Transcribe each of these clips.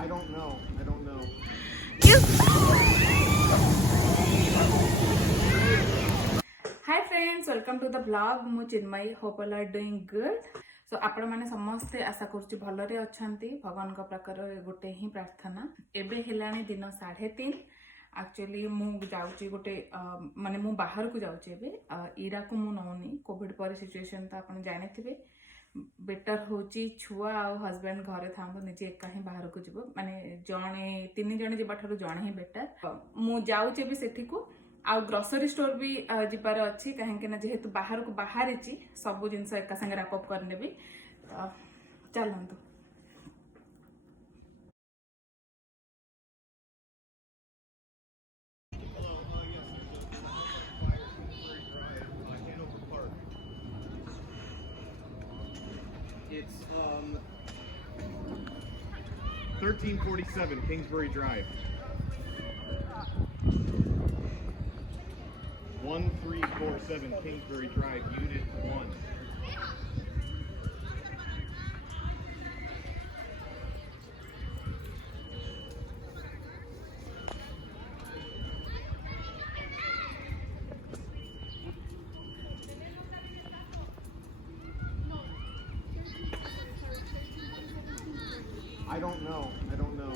I don't know. I don't know. Hi friends welcome to the blog मु Chinmayee hope all are doing good so आपण माने समस्ते आशा करूची भलरे अछंती भगवान का प्रकार गोटे ही प्रार्थना एबे हेलानी दिन 3:30 एक्चुअली मु जाउची गोटे माने मु बाहर को जाउची एबे इरा को मु नौनी कोविड पर सिचुएशन तो आपण जाने थिबे बेटर होची छुआ आ हस्बैंड घरे थांबो निजे एका ही बाहर को जीवो माने जणे 3 जणे जेबा ठारो जणे ही बेटर मु जाउची एबे सेठी को आ ग्रोसरी स्टोर भी जीवार अच्छी कहीं जेहेतु बाहर को बाहर सब जिन एका संगे रापअप करनेबी तो चलतु It's 1347 Kingsbury Drive. 1347 Kingsbury Drive, Unit 1. I don't know. I don't know.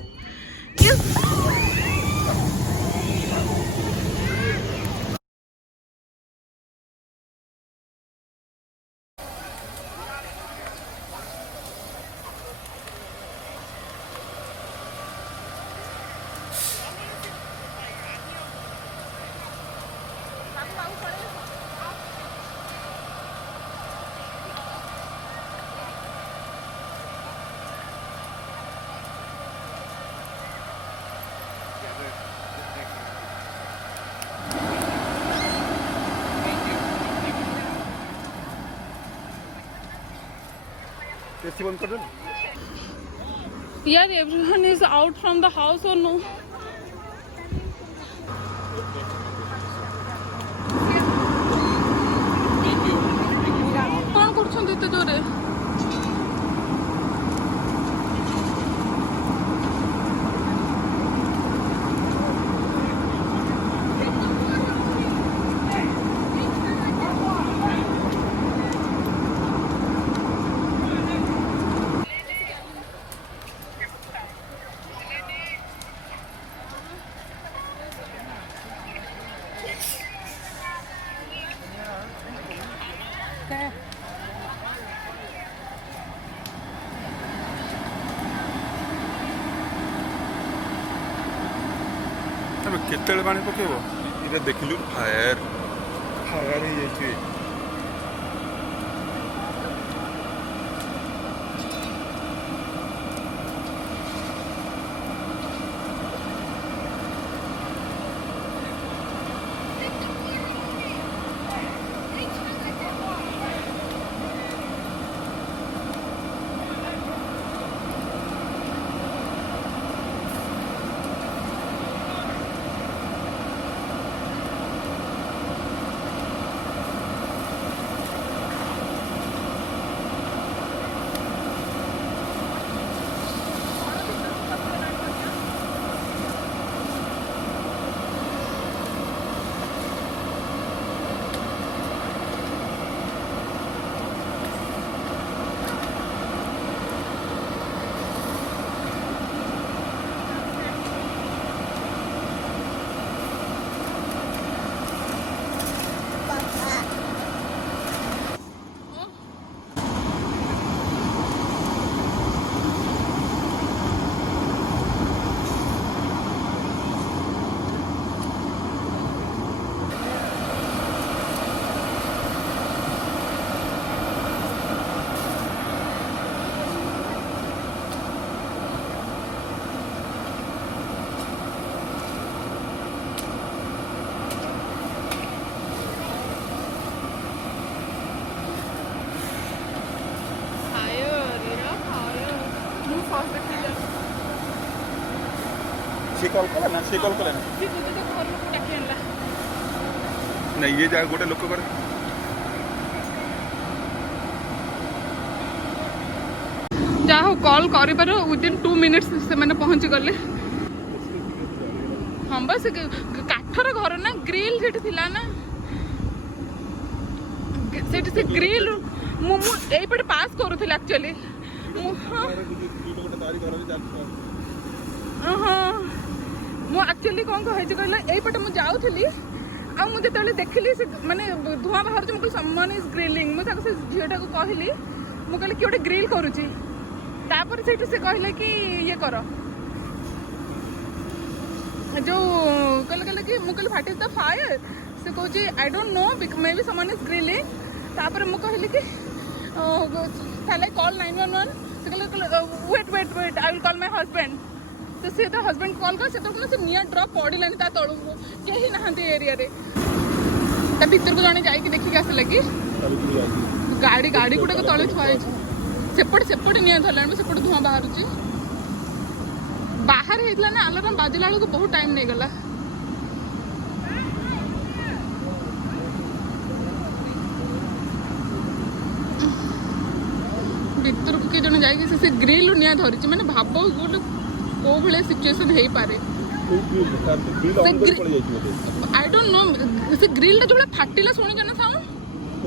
Yeah, everyone is out from the house or no? कौन करछन दिते जोरे केतले पानी पकेब ये देखिलु फायर फायर हो से कॉल कला ना से कॉल कला ना ये जा गोटे लोक कर ଯାହା ହଉ କଲ୍ କରିବାର ୱିଦିନ୍ 2 minutes ସେମାନେ ପହଞ୍ଚି ଗଲେ। ହଁ ବା ସେ କାଠର ଘର ନା, ଗ୍ରିଲ୍ ସେଠି ଥିଲା ନା, ସେଠି ସେ ଗ୍ରିଲ୍ ମୁଁ ଏଇପଟେ ପାସ୍ କରୁଥିଲି ଆକ୍ଚୁଆଲି। ମୁଁ ଆକ୍ଚୁଆଲି କ'ଣ କହିଛି କହିଲ, ଏଇପଟେ ମୁଁ ଯାଉଥିଲି ଆଉ ମୁଁ ଯେତେବେଳେ ଦେଖିଲି ସେ ମାନେ ଧୂଆଁ ବାହାରୁଛି, ମୁଁ କହିଲି ସମନ୍ ଇଜ୍ ଗ୍ରିଲିଂ। ମୁଁ ତାକୁ ସେ ଝିଅଟାକୁ କହିଲି, ମୁଁ କହିଲି କିଏ ଗୋଟେ ଗ୍ରିଲ୍ କରୁଛି। ତାପରେ ସେଇଠୁ ସେ କହିଲେ କି ଇଏ କର, ଯୋଉ କହିଲେ କି, ମୁଁ କହିଲି ହ୍ୱାଟ୍ ଇଜ୍ ଦ ଫାୟାର। ସେ କହୁଛି I don't know, maybe someone is grilling. ତାପରେ ମୁଁ କହିଲି କି ତାହେଲେ କଲ୍ 911। ସେ କହିଲେ wait I will call my husband. ତ ସେ ତା ହଜବେଣ୍ଡ କଲ୍ କଲେ, ସେତେବେଳେ ସେ ନିଆଁ ଡ୍ରପ୍ ପଡ଼ିଲାନି ତା ତଳକୁ, କେହି ନାହାନ୍ତି ଏରିଆରେ। ତା ଭିତରକୁ ଜଣେ ଯାଇକି ଦେଖିକି ଆସିଲା କି ଗାଡ଼ି ଗୁଡ଼ାକ ତଳେ ଥୁଆ ହେଇଛି। ସେପଟେ ନିଆଁ ଧରିଲାଣି, ସେପଟେ ଧୂଆଁ ବାହାରୁଛି। ବାହାରେ ହେଇଥିଲା ନା, ଆଲାର୍ମ ବାଜିଲା ବେଳକୁ ବହୁତ ଟାଇମ୍ ନେଇଗଲା। ଭିତରକୁ କିଏ ଜଣେ ଯାଇକି ସେ ଗ୍ରିଲ୍ ନିଆଁ ଧରିଛି, ମାନେ ଭାବ ଗୋଟେ କୋଉ ଭଳିଆ ସିଚୁଏସନ୍ ହେଇପାରେ। ଆଇ ଡୋଣ୍ଟ ନୋ, ସେ ଗ୍ରିଲ୍ଟା ଯୋଉ ଫାଟିଲା ଶୁଣିଛ ନା sound? I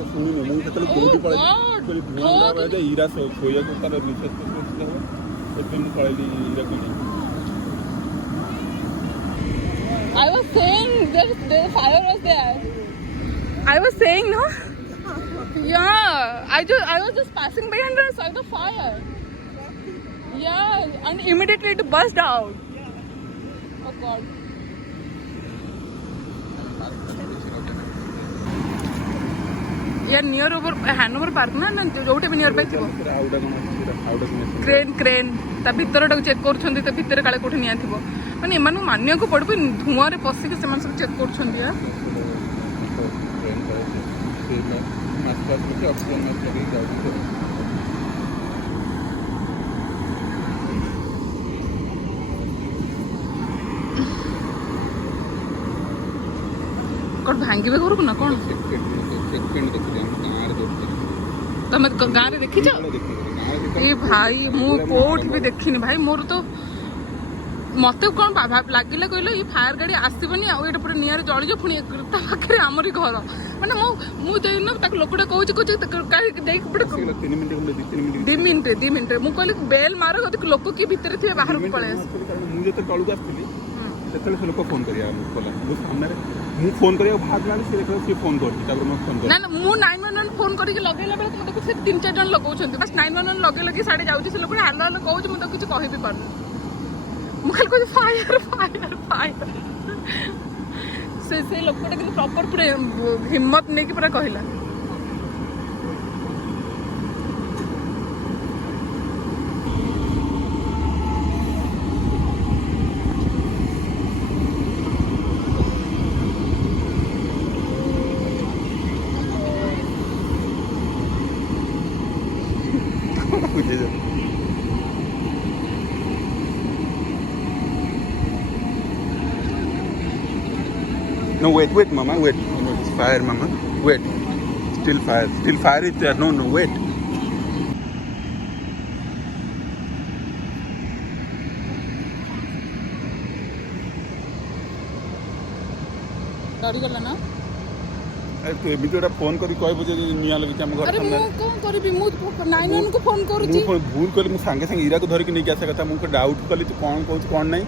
was saying the fire was there. I was saying no. Yeah, I was just passing by and I saw the fire. Yeah, and immediately it burst out. Oh God. Yeah, near over Hanover Park na Jote भी near by थिबो crane ता भितरटाକୁ check କରୁଛନ୍ତି, ତା ଭିତରେ କାଳେ କୋଠି ନିଆ ଥିବ। ମାନେ ଏମାନଙ୍କୁ ମାନିବାକୁ ପଡ଼ିବ, ଧୂଆଁରେ ପଶିକି ସେମାନେ ସବୁ ଚେକ୍ କରୁଛନ୍ତି। କ'ଣ ଭାଙ୍ଗିବେ ଘରକୁ ନା କ'ଣ? ତମେ ଗାଁରେ ଦେଖିଛ? ଏ ଭାଇ ମୁଁ କୋଉଠି ବି ଦେଖିନି ଭାଇ। ମୋର ତ ମତେ କ'ଣ ଲାଗିଲା କହିଲ, ଏଇ ଫାୟାର ଗାଡ଼ି ଆସିବନି ଆଉ ଏଇଟା ପୁରା ନିଆଁରେ ଜଳିଯିବ, ପୁଣି ତା ପାଖରେ ଆମରି ଘର। ମାନେ ମୁଁ ଯାଇନ ତାକୁ ଲୋକଟା କହୁଛି ଦେଇକି 2 ମିନିଟ୍ ମୁଁ କହିଲି ବେଲ୍ ମାର, ଲୋକ କିଏ ଭିତରେ ଥିବେ ବାହାରକୁ ପଳେଇ ଆସ। ମୁଁ ଯେତେ ତଳକୁ ଆସିଥିଲି ସେତେବେଳେ ସେ ଲୋକ ଫୋନ୍ କରିବା ମୁଁ ସାମ୍ନାରେ, ମୁଁ ଫୋନ୍ କରିବାକୁ ବାହାରିଲା ବେଳେ ସେ ଦେଖିଲା ସିଏ ଫୋନ୍ କରୁଛି। ତାପରେ ମୁଁ ଫୋନ୍ କଲି, ନା ମୁଁ 911 ଫୋନ୍ କରିକି ଲଗେଇଲା ବେଳେ ମୁଁ ଦେଖୁଛି 3-4 ଜଣ ଲଗାଉଛନ୍ତି। ବାସ୍ 911 ଲଗେଇଲା କି ସାଡ଼େ ଯାଉଛି, ସେ ଲୋକଟା ହାଲୋ ହାଲୋ କହୁଛି, ମୁଁ ତାକୁ କିଛି କହିବି ପାରୁନି। ମୁଁ ଖାଲି କହୁଛି ଫାୟାର। ସେ ଲୋକଟା କିନ୍ତୁ ପ୍ରପର ପୁରା ହିମ୍ମତ ନେଇକି ପୁରା କହିଲା। No, wait, mama, wait. It's fire, mama. Wait. Still fire is there. No, wait. ଡରିଗଲା ନା? ଆରେ ତୁ ଏମିତି ଗୋଟେ ଫୋନ୍ କରି କହିବୁ ଯେ ନିଆଁ ଲାଗିଛି ଆମ ଘର ସାମ୍ନାରେ। ମୁଁ କ'ଣ କରିବି? ମୁଁ 911 କୁ ଫୋନ୍ କରୁଛି। ମୁଁ ଭୁଲ କଲି, ମୁଁ ସାଙ୍ଗେ ଇରାକୁ ଧରିକି ନେଇକି ଆସିବା କଥା। ମୁଁ ଡାଉଟ୍ କଲି ତୁ କ'ଣ କହୁଛୁ କ'ଣ ନାହିଁ।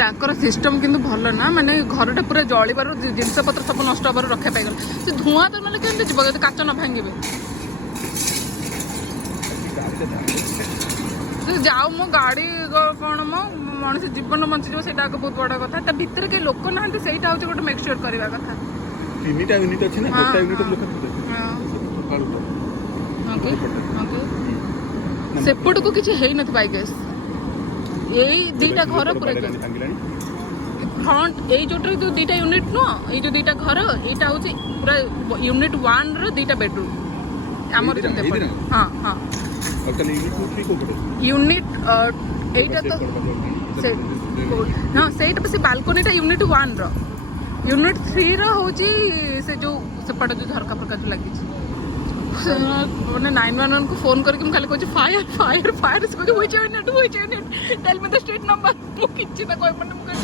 ରାଙ୍କର ସିଷ୍ଟମ କିନ୍ତୁ ଭଲ ନା, ମାନେ ଘରଟା ପୁରା ଜଳିବାରୁ ଜିନିଷ ପତ୍ର ସବୁ ନଷ୍ଟ ହବାରୁ ରକ୍ଷା ପାଇଗଲା। ସେ ଧୂଆଁ ତ ନହେଲେ କେମିତି ଯିବ ଯଦି କାଚ ନ ଭାଙ୍ଗିବେ। ଯାଉ ମୋ ଗାଡ଼ି କ'ଣ ମୋ ମଣିଷ ଜୀବନ ବଞ୍ଚିଯିବ, ସେଇଟା ଆଗ ବହୁତ ବଡ଼ କଥା। ତା ଭିତରେ କେହି ଲୋକ ନାହାନ୍ତି, ସେଇଟା ହଉଛି ଗୋଟେ ମେକ୍ ସିଓର କରିବା କଥା। 3ଟା ୟୁନିଟ୍ ଅଛି ନା, 1ଟା ୟୁନିଟ୍ ଲୋକ ସେପଟକୁ କିଛି ହେଇନଥିବ ଆଇ ଗେସ୍। ଏଇ 2ଟା ଘର ପୁରା ଫ୍ରଣ୍ଟ, ଏଇ ଯୋଉଟାରେ ଯୋଉ 2ଟା ୟୁନିଟ୍ ନୁହଁ, ଏଇ ଯୋଉ 2ଟା ଘର, ଏଇଟା ହଉଛି ପୁରା ୟୁନିଟ୍ 1ର 2ଟା ବେଡରୁମ୍ ଆମର। ହଁ ୟୁନିଟ୍ ଏଇଟା ତ ହଁ ସେଇଟା ସେ ବାଲକୋନିଟା ୟୁନିଟ୍ 1ର, यूनिट 3 रो होची से जो सेपट जो झरका फरका जो लगी मैंने 911 को फोन करके हम खाली कहूँ फायर फायर फायर से कहूँ which unit tell me the street number मु किछि ना कोई मन मुके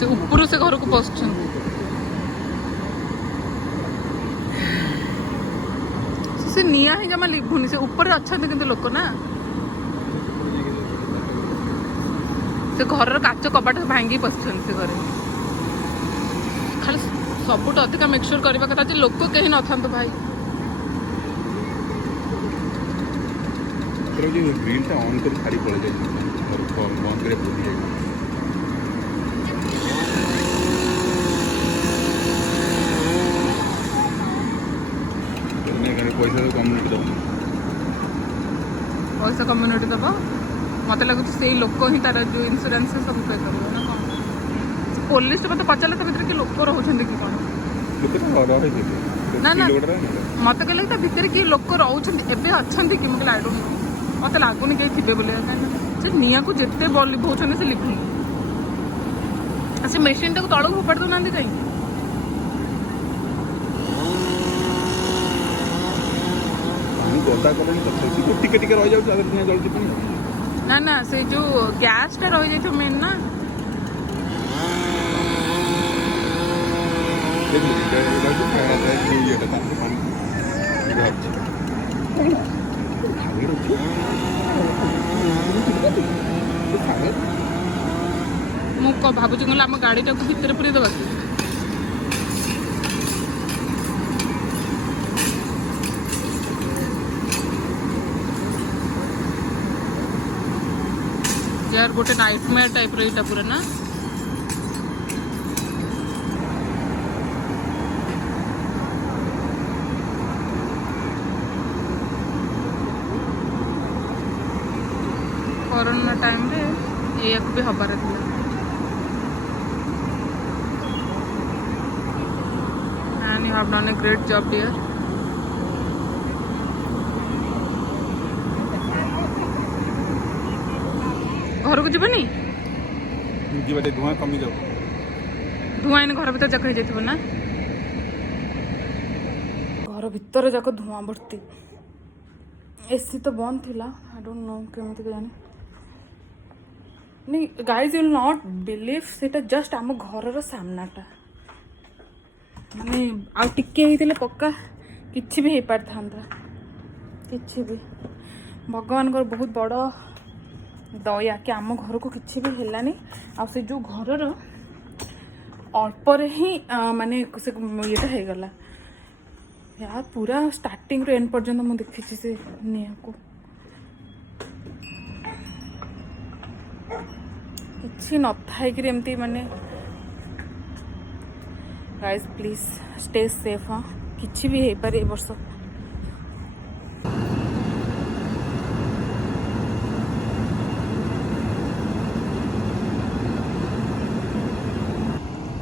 से ऊपर से घर को पहुंचछन से निया ही जमा लिभुनी से ऊपर अच्छा किंतु लोक ना से घर काच कबाट भांगी पसछन से घर खाली सबुठ अधिक मेक श्योर करबा कथा जे लोक कहीं न थांतो भाई तेरे जो ग्रिल टा ऑन कर खाली पड़ जाए और बंद करे भूल जाए पैसा तो कम्युनिटी दो पैसा कम्युनिटी दब मत लगुच से लोक ही तार जो इन्शुरांस सब पे कर ना कौन पुलिस मत पचारे तो भीतर कि लोक रोचंदी कि कौन ना ना मत कहले तो भीतर कि लोक रोचंदी एबे अछंदी कि मते आई डोंट नो मते लागुनी के थिबे बोले से निया को जेते बॉल लिभौछन से लिभुनी से मशीन टाको तळक फोपाड़ दो नांदी काई गदा करें तो टिके टिके रह जाऊ अगर निया जल्दी पनि ना ना से जो गैस टा रही जाए मेन ना मु भावुँ गला आम गाड़ी टाक भितर पूरी दबा यार गोटे नाइटमेयर टाइप रही पूरा ना कोरोना टाइम रे ये भी हबार था and you have done a great job dear घर को जीवनी जीवटे धुआं कमी जाओ धुआं इन घर भीतर जाक हो जाइथिबो ना घर भीतर जाक धुआं भर्ती एसी तो बंद थिला आई डोंट नो केमति के जाने नहीं guys you will not believe सेटा जस्ट आम घर सामनाटा माने आ टिके होइतिले पक्का किछि भी हे पार थांदा किछि भी भगवान को बहुत बड़ दया कि आम घर को किसी भी हेलानी आ से जो घर अल्पर ही माने से ये हो गला यार पूरा स्टार्टिंग रू एंड पर्यंत मुझे देखी से निया को किसी न था कि एमती माने गाइस प्लीज स्टे सेफ हाँ किसी भी हो पारे वर्ष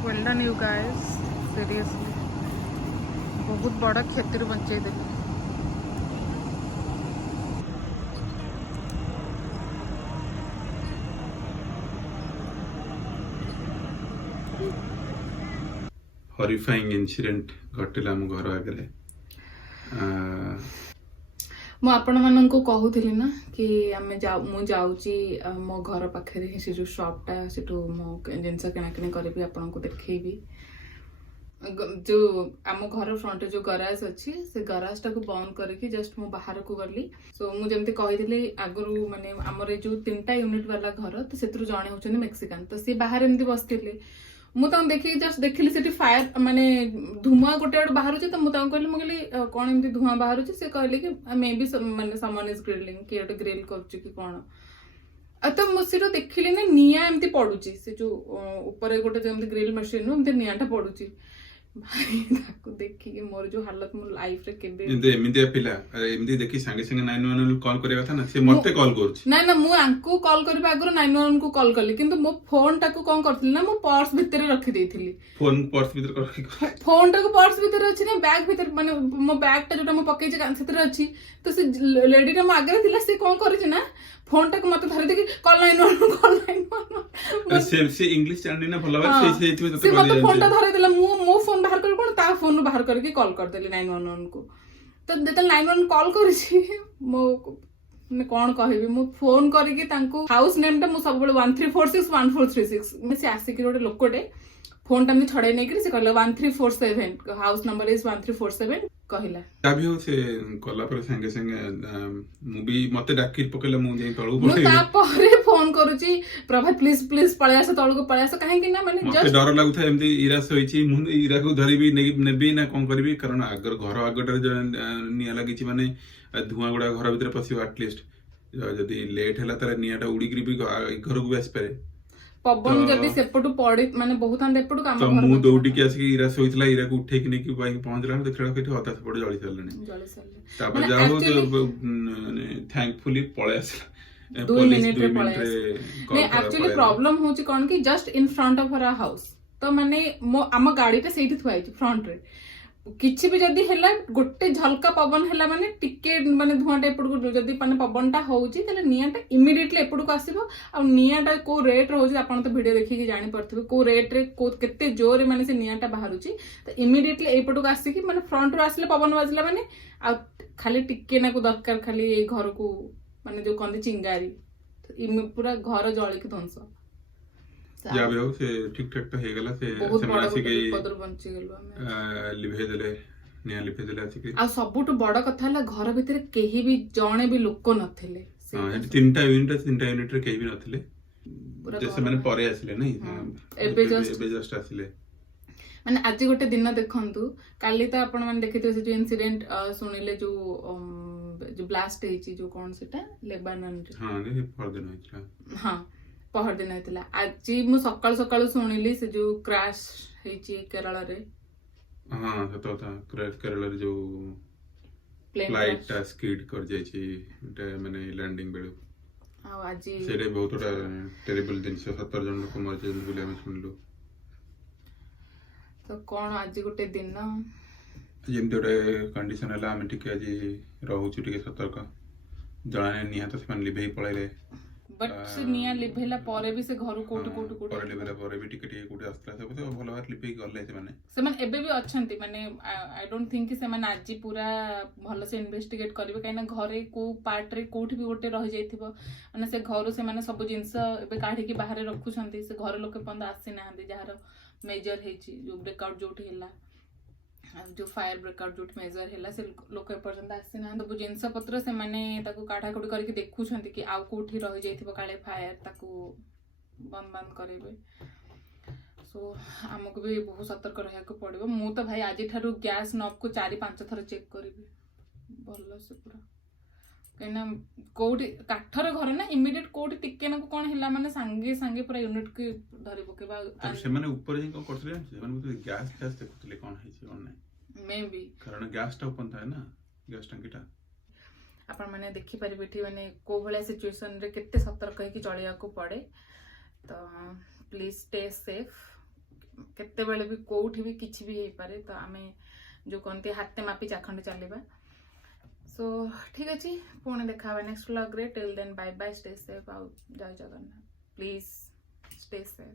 well done you guys seriously बहुत बड़ा क्षति बचे दे हॉरिफाइंग इंसिडेंट घटिला हम घर आगे ମୁଁ ଆପଣମାନଙ୍କୁ କହୁଥିଲି ନା କି ମୁଁ ଯାଉଛି ମୋ ଘର ପାଖରେ ହିଁ ସେ ଯେଉଁ ସପ୍ଟା ସେଠୁ ମୁଁ ଜିନିଷ କିଣାକିଣି କରିବି ଆପଣଙ୍କୁ ଦେଖେଇବି ଯେଉଁ ଆମ ଘର ଫ୍ରଣ୍ଟରେ ଯେଉଁ ଗରାଜ ଅଛି ସେ ଗରାଜଟାକୁ ବନ୍ଦ କରିକି ଜଷ୍ଟ ମୁଁ ବାହାରକୁ ଗଲି ସୋ ମୁଁ ଯେମିତି କହିଥିଲି ଆଗରୁ ମାନେ ଆମର ଏ ଯେଉଁ 3ଟା ୟୁନିଟ୍ ବାଲା ଘର ତ ସେଥିରୁ ଜଣେ ହେଉଛନ୍ତି ମେକ୍ସିକାନ ତ ସିଏ ବାହାରେ ଏମିତି ବସିଥିଲେ ମୁଁ ତାଙ୍କୁ ଦେଖିକି ଜଷ୍ଟ ଦେଖିଲି ସେଠି ଫାୟାର ମାନେ ଧୂଆଁ ଗୋଟେ ଆଡୁ ବାହାରୁଛି ତ ମୁଁ ତାଙ୍କୁ କହିଲି ମୁଁ କହିଲି କଣ ଏମିତି ଧୂଆଁ ବାହାରୁଛି ସେ କହିଲେ କି ମେ ବି ମାନେ ସମନ୍ ଇଜ ଗ୍ରିଲିଂ କି ଗୋଟେ ଗ୍ରିଲ୍ କରୁଛି କି କଣ ତ ମୁଁ ସେଟା ଦେଖିଲି ନା ନିଆଁ ଏମିତି ପଡୁଛି ସେ ଯୋଉ ଉପରେ ଗୋଟେ ଯେମିତି ଗ୍ରିଲ୍ ମେସିନ୍ ଏମିତି ନିଆଁଟା ପଡୁଛି ଭାଇ ତାକୁ ଦେଖିକି ମୋର ଯୋଉ ହାଲତ ମୋ ଲାଇଫରେ କେବେ କିନ୍ତୁ ଏମିତିଆ ପିଲା ଏମିତି ଦେଖି ସାଙ୍ଗେ ସାଙ୍ଗେ 911 କଲ୍ କରିବା କଥା ନା, ସେ ମତେ କଲ୍ କରୁଛି। ନା ନା ମୁଁ ଆଙ୍କୁ କଲ୍ କରିବା ଆଗରୁ 911 କୁ କଲ୍ କଲି, କିନ୍ତୁ ମୋ ଫୋନ ଟାକୁ କଣ କରିଥିଲି ନା ମୁଁ ପର୍ସ ଭିତରେ ରଖିଦେଇଥିଲି। ଫୋନ ପର୍ସ ଭିତରେ ଫୋନ ଟାକୁ ପର୍ସ ଭିତରେ ଅଛି ନା ବ୍ୟାଗ ଭିତରେ, ମାନେ ମୋ ବ୍ୟାଗ ଟା ଯୋଉଟା ମୁଁ ପକେଇଛି ସେଥିରେ ଅଛି। ତ ସେ ଲେଡିଟା ମୋ ଆଗରେ ଥିଲା, ସେ କଣ କରିଛି ନା ଫୋନ ଟାକୁ ମତେ ଧରି ଦେଇକି କଲ୍ 911 କଲ୍ 911। ସେ ଇଂଲିଶ ଜାଣିନି ନା ଭଲ ଭାବରେ, ସେ ମତେ ଫୋନ ଟା ଧରେଇ ଦେଲା। ମୁଁ ମୋ ଫୋନ ବାହାର କରି କଣ ତା ଫୋନ ରୁ ବାହାର କରିକି କଲ୍ କରିଦେଲି 911 କୁ। ତ ଯେତେବେଳେ 911 କଲ୍ କରିଛି ମୋ ମାନେ କଣ କହିବି, ମୁଁ ଫୋନ କରିକି ତାଙ୍କୁ ହାଉସ ନେମ୍ ଟା ମୁଁ ସବୁବେଳେ 1346 1436 ସେ ଆସିକି ଗୋଟେ ଲୋକଟେ ଫୋନ ଟା ଏମିତି ଛଡେଇ ନେଇକି ସେ କହିଲା 1347 ହାଉସ ନମ୍ବର ଇଜ 1347 କହିଲା। ଯାବି ହଉ ସେ କଲା ପରେ ସାଙ୍ଗେ ସାଙ୍ଗେ ମୁଁ ବି ମତେ ଡାକି ପକେଇଲା, ମୁଁ ଯାଇ ତଳକୁ ମୁଁ ପଳେଇଲି। ତାପରେ ଫୋନ କରୁଛି ପ୍ରଭାତ ପ୍ଲିଜ ପ୍ଲିଜ ପଳେଇ ଆସ ତଳକୁ ପଳେଇ ଆସ, କାହିଁକି ନା ମାନେ ମତେ ଡର ଲାଗୁଥାଏ ଏମିତି ଇରା ଶୋଇଛି, ମୁଁ ଇରାକୁ ଧରିବି ନେବି ନା କଣ କରିବି, କାରଣ ଘର ଆଗଟାରେ ନିଆଁ ଲାଗିଛି ମାନେ ଧୂଆଁ ଗୁଡା ଘର ଭିତରେ ପଶିବ। ଆଟଲିଷ୍ଟ ଯଦି ଲେଟ୍ ହେଲା ତାହେଲେ ନିଆଁଟା ଉଡିକିରି ବି ଘରକୁ ବି ଆସିପାରେ। ପବନ ଯଦି ସେପଟୁ ପଡି ମାନେ ବହୁଥାନ୍ତେ ଏପଟୁ ତ ମୁଁ ଦୌଡ଼ିକି ଆସିକି ଇରା ଶୋଇଥିଲା, ଇରାକୁ ଉଠେଇକି ନେଇକି ପହଞ୍ଚିଲା ବେଳକୁ ଦେଖିଲା ବେଳକୁ ଏଠି ଅଧା ସେପଟେ ଜଳି ସାରିଲାଣି। ତାପରେ ଯାହା ହଉ ଥ୍ୟାଙ୍କଫୁଲି ପଳେଇ ଆସିଲା। 2 ମିନିଟରେ ପଳେଇ ଆସିଲା। ଆକ୍ଚୁଆଲି ପ୍ରୋବ୍ଲେମ ହଉଛି କଣ କି just in front of our house, ତ ମାନେ ଆମ ଗାଡିଟା ସେଇଠି ଥୁଆ ହେଇଛି ଫ୍ରଣ୍ଟରେ। କିଛି ବି ଯଦି ହେଲା ଗୋଟେ ଝଲକା ପବନ ହେଲା ମାନେ ଟିକେ ମାନେ ଧୂଆଁଟା ଏପଟକୁ ଯଦି ମାନେ ପବନଟା ହଉଛି ତାହେଲେ ନିଆଁଟା ଇମିଡିଏଟଲି ଏପଟକୁ ଆସିବ। ଆଉ ନିଆଁଟା କୋଉ ରେଟ୍ ରହୁଛି ଆପଣ ତ ଭିଡିଓ ଦେଖିକି ଜାଣିପାରୁଥିବେ କୋଉ ରେଟ୍ରେ କେତେ ଜୋରରେ ମାନେ ସେ ନିଆଁଟା ବାହାରୁଛି। ତ ଇମିଡିଏଟଲି ଏଇପଟକୁ ଆସିକି ମାନେ ଫ୍ରଣ୍ଟରୁ ଆସିଲେ ପବନ ବାଜିଲା ମାନେ ଆଉ ଖାଲି ଟିକେ ନାକୁ ଦରକାର ଖାଲି ଏଇ ଘରକୁ ମାନେ ଯୋଉ କହନ୍ତି ଚିଙ୍ଗାରି, ପୁରା ଘର ଜଳିକି ଧ୍ୱଂସ। ଯାହା ବି ହଉ ସେ ଠିକ ଠାକ ତ ହେଇଗଲା। ସେମାନେ ଆସିକି ଲିଭେଇ ଦେଲେ, ନିଆଁ ଲିଭେଇ ଦେଲେ ଆସିକି। ଆଉ ସବୁଠୁ ବଡ କଥା ହେଲା ଘର ଭିତରେ କେହି ବି ଜଣେ ବି ଲୋକ ନଥିଲେ। ସେଠି 3ଟା ୟୁନିଟରେ କେହି ବି ନଥିଲେ, ସେମାନେ ପରେ ଆସିଲେ ନାଇଁ, ଏବେ ଜଷ୍ଟ ଆସିଲେ। ମାନେ ଆଜି ଗୋଟେ ଦିନ ଦେଖନ୍ତୁ, କାଲି ତ ଆପଣ ମାନେ ଦେଖିଥିବେ ସେ ଯୋଉ ଇନସିଡେଣ୍ଟ ଶୁଣିଲେ ଯୋଉ ବ୍ଲାଷ୍ଟ ହେଇଛି ଯୋଉ କଣ ସେଟା ଲେବାନନରେ। ହଁ ପହରଦିନ ହେଇଥିଲା। ଆଜି ମୁଁ ସକାଳୁ ସକାଳୁ ଶୁଣିଲି ସେ ଯୋଉ କ୍ରାଶ ହେଇଛି କେରଳରେ। ହଁ ସତ କଥା, କେରଳରେ ଯୋଉ ଫ୍ଲାଇଟ୍ ଟା ସ୍କିଡ୍ କରି ଯାଇଛି ମାନେ ଲ୍ୟାଣ୍ଡିଂ ବେଳୁ। ଆଉ ଆଜି ସେଇଟା ବହୁତ ଗୋଟେ ଟେରିବଲ ଜିନିଷ, 17 ଜଣ ଲୋକ ମରିଯାଇଛନ୍ତି ବୋଲି ଆମେ ଶୁଣିଲୁ। ତ କଣ ଆଜି ଗୋଟେ ଦିନ ଯେମିତି ଗୋଟେ କଣ୍ଡିସନ ହେଲା, ଆମେ ଟିକେ ଆଜି ରହୁଛୁ ଟିକେ ସତର୍କ। ଜଣା ନିହାତି ସେମାନେ ଲିଭେଇ ପଳେଇଲେ, ବଟ୍ ସେ ନିଆଁ ଲିଭେଇଲା ପରେ ବି ସେ ଘରୁ କୋଉଠି ଲିଭେଇଲା ପରେ ବି ଟିକେ ଟିକେ କୋଉଠି ଆସୁଥିଲା, ସବୁ ତ ଭଲ ଭାବରେ ଲିଭେଇକି ଗଲେ ସେମାନେ ଏବେ ବି ଅଛନ୍ତି। ମାନେ ଆଇ ଡୋଣ୍ଟ ଥିଙ୍କ କି ସେମାନେ ଆଜି ପୁରା ଭଲସେ ଇନଭେଷ୍ଟିଗେଟ୍ କରିବେ, କାହିଁକିନା ଘରେ କୋଉ ପାର୍ଟରେ କୋଉଠି ବି ଗୋଟେ ରହିଯାଇଥିବ। ମାନେ ସେ ଘରୁ ସେମାନେ ସବୁ ଜିନିଷ ଏବେ କାଢିକି ବାହାରେ ରଖୁଛନ୍ତି। ସେ ଘର ଲୋକ ପର୍ଯ୍ୟନ୍ତ ଆସିନାହାନ୍ତି, ଯାହାର ମେଜର ହେଇଛି ଯୋଉ ବ୍ରେକଆଉଟ ଯୋଉଠି ହେଲା, ଯୋଉ ଫାୟାର ବ୍ରେକଆଉଟ ଯୋଉଠି ମେଜର ହେଲା, ସେ ଲୋକ ଏପର୍ଯ୍ୟନ୍ତ ଆସିନାହାନ୍ତି। ସବୁ ଜିନିଷ ପତ୍ର ସେମାନେ ତାକୁ କାଢାକୁଢି କରିକି ଦେଖୁଛନ୍ତି କି ଆଉ କୋଉଠି ରହିଯାଇଥିବ କାଳେ ଫାୟାର, ତାକୁ ବନ୍ଦ କରେଇବେ। ସୋ ଆମକୁ ବି ବହୁତ ସତର୍କ ରହିବାକୁ ପଡିବ। ମୁଁ ତ ଭାଇ ଆଜିଠାରୁ ଗ୍ୟାସ୍ ନବକୁ 4-5 ଥର ଚେକ୍ କରିବି ଭଲସେ ପୁରା, କାହିଁକିନା କୋଉଠି କାଠର ଘର ନା, ଇମିଡିଏଟ କୋଉଠି ଟିକେ ନାକୁ କଣ ହେଲା ମାନେ ସାଙ୍ଗେ ସାଙ୍ଗେ ପୁରା ୟୁନିଟ୍ କି ଧରି ପକେଇବା। ସେମାନେ ଉପରେ ଯାଇ କଣ କରୁଥିଲେ ସେମାନେ ଗ୍ୟାସ୍ ଦେଖୁଥିଲେ କଣ ହେଇଛି କଣ ନାହିଁ, ମେ ବି କାରଣ ଗ୍ୟାସ୍ ଟା ଓପନ୍ ଥାଏ ନା, ଗ୍ୟାସ୍ ଟାଙ୍କିଟା। ଆପଣ ମାନେ ଦେଖିପାରିବେ ଏଠି ମାନେ କୋଉ ଭଳିଆ ସିଚୁଏସନ ରେ କେତେ ସତର୍କ ହେଇକି ଚଳିବାକୁ ପଡେ। ତ ପ୍ଲିଜ ଷ୍ଟେ ସେଫ୍। କେତେବେଳେ ବି କୋଉଠି ବି କିଛି ବି ହେଇପାରେ, ତ ଆମେ ଯୋଉ କହନ୍ତି ହାତେ ମାପି ଚାଖଣ୍ଡେ ଚାଲିବା। ସୋ ଠିକ୍ ଅଛି, ପୁଣି ଦେଖା ହବା ନେକ୍ସଟ ବ୍ଲଗରେ। Till then bye bye, stay safe. ଆଉ ଜୟ ଜଗନ୍ନାଥ, ପ୍ଲିଜ ଷ୍ଟେ ସେଫ୍।